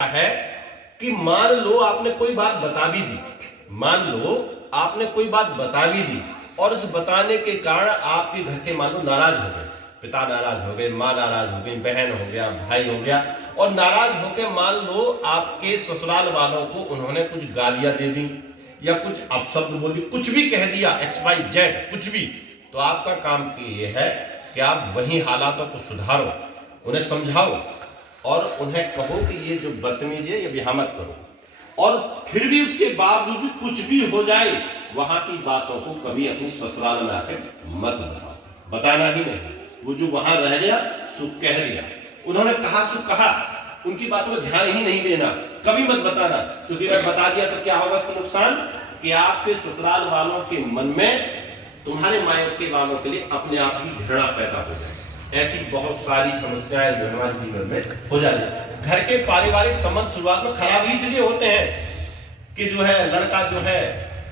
है कि मान लो आपने कोई बात बता भी दी, मान लो आपने कोई बात बता भी दी और उस बताने के कारण आपके घर के मान लो नाराज हो गए, पिता नाराज हो गए, माँ नाराज हो गई, बहन हो गया, भाई हो गया, और नाराज होकर मान लो आपके ससुराल वालों को उन्होंने कुछ गालियां दे दी या कुछ अपशब्द बोल दी, कुछ भी कह दिया, XYZ कुछ भी, तो आपका काम ये है कि आप वही हालातों को सुधारो, उन्हें समझाओ और उन्हें कहो कि ये जो बदतमीजी है ये भी मत करो। और फिर भी उसके बावजूद भी कुछ भी हो जाए, वहां की बातों को कभी अपनी ससुराल में आकर मत बताओ, बताना ही नहीं। वो जो वहां रह गया सुख कह दिया, उन्होंने कहा सुख कहा, उनकी बातों में ध्यान ही नहीं देना, कभी मत बताना, क्योंकि अगर बता दिया तो क्या होगा उसका नुकसान कि आपके ससुराल वालों के मन में तुम्हारे मायके वालों के लिए अपने आप की घृणा पैदा हो जाए। ऐसी बहुत सारी समस्याएं जो हमारे जीवन में हो जाती है। घर के पारिवारिक संबंध शुरुआत में खराब इसलिए होते हैं कि जो है लड़का जो है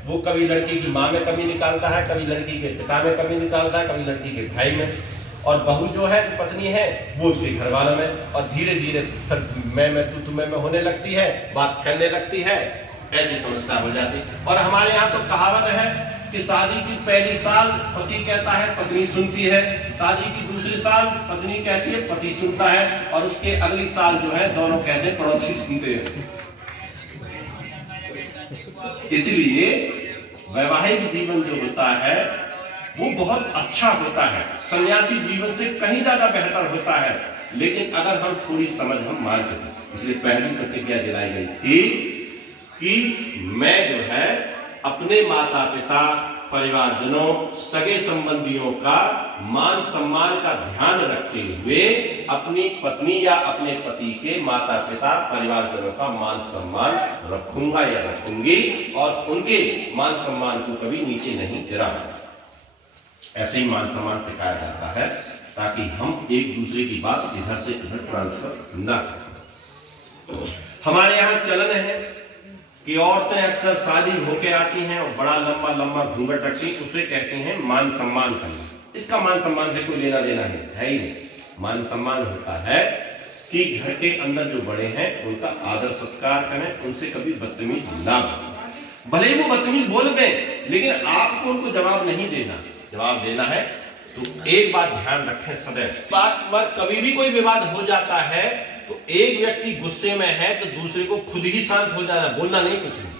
वो कभी लड़की की माँ में कमी निकालता है, कभी लड़की के पिता में कमी निकालता है, कभी लड़की के भाई में, और बहू जो है जो पत्नी है वो उसके घर वालों में, और धीरे धीरे फिर मैं तू तुम्हें में होने लगती है, बात फैलने लगती है, ऐसी समस्या हो जाती है। और हमारे यहाँ तो कहावत है कि शादी की पहली साल पति कहता है पत्नी सुनती है, शादी की दूसरी साल पत्नी कहती है पति सुनता है, और उसके अगली साल जो है दोनों कहते हैं पड़ोसी सुनते हैं। इसलिए वैवाहिक जीवन जो होता है वो बहुत अच्छा होता है, सन्यासी जीवन से कहीं ज्यादा बेहतर होता है, लेकिन अगर हम थोड़ी समझ हम मान के, इसलिए पहली प्रतिज्ञा दिलाई गई थी कि मैं जो है अपने माता पिता, परिवारजनों, सगे संबंधियों का मान सम्मान का ध्यान रखते हुए अपनी पत्नी या अपने पति के माता पिता, परिवारजनों का मान सम्मान रखूंगा या रखूंगी, और उनके मान सम्मान को कभी नीचे नहीं गिरा। ऐसे ही मान सम्मान टिकाया जाता है ताकि हम एक दूसरे की बात इधर से उधर ट्रांसफर न करें। हमारे यहाँ चलन है कि औरतें अक्सर शादी होके आती हैं और बड़ा लंबा लंबा घूंघट रखती, उसे कहते हैं मान सम्मान करना। इसका मान सम्मान से कोई लेना देना है ही नहीं। मान सम्मान होता है कि घर के अंदर जो बड़े हैं उनका आदर सत्कार करें, उनसे कभी बदतमीज ना बोलें, भले ही वो बदतमीज बोल दें, लेकिन आपको उनको जवाब नहीं देना। जवाब देना है तो एक बात ध्यान रखें सदैव, बात पर कभी भी कोई विवाद हो जाता है तो एक व्यक्ति गुस्से में है तो दूसरे को खुद ही शांत हो जाना, बोलना नहीं कुछ नहीं।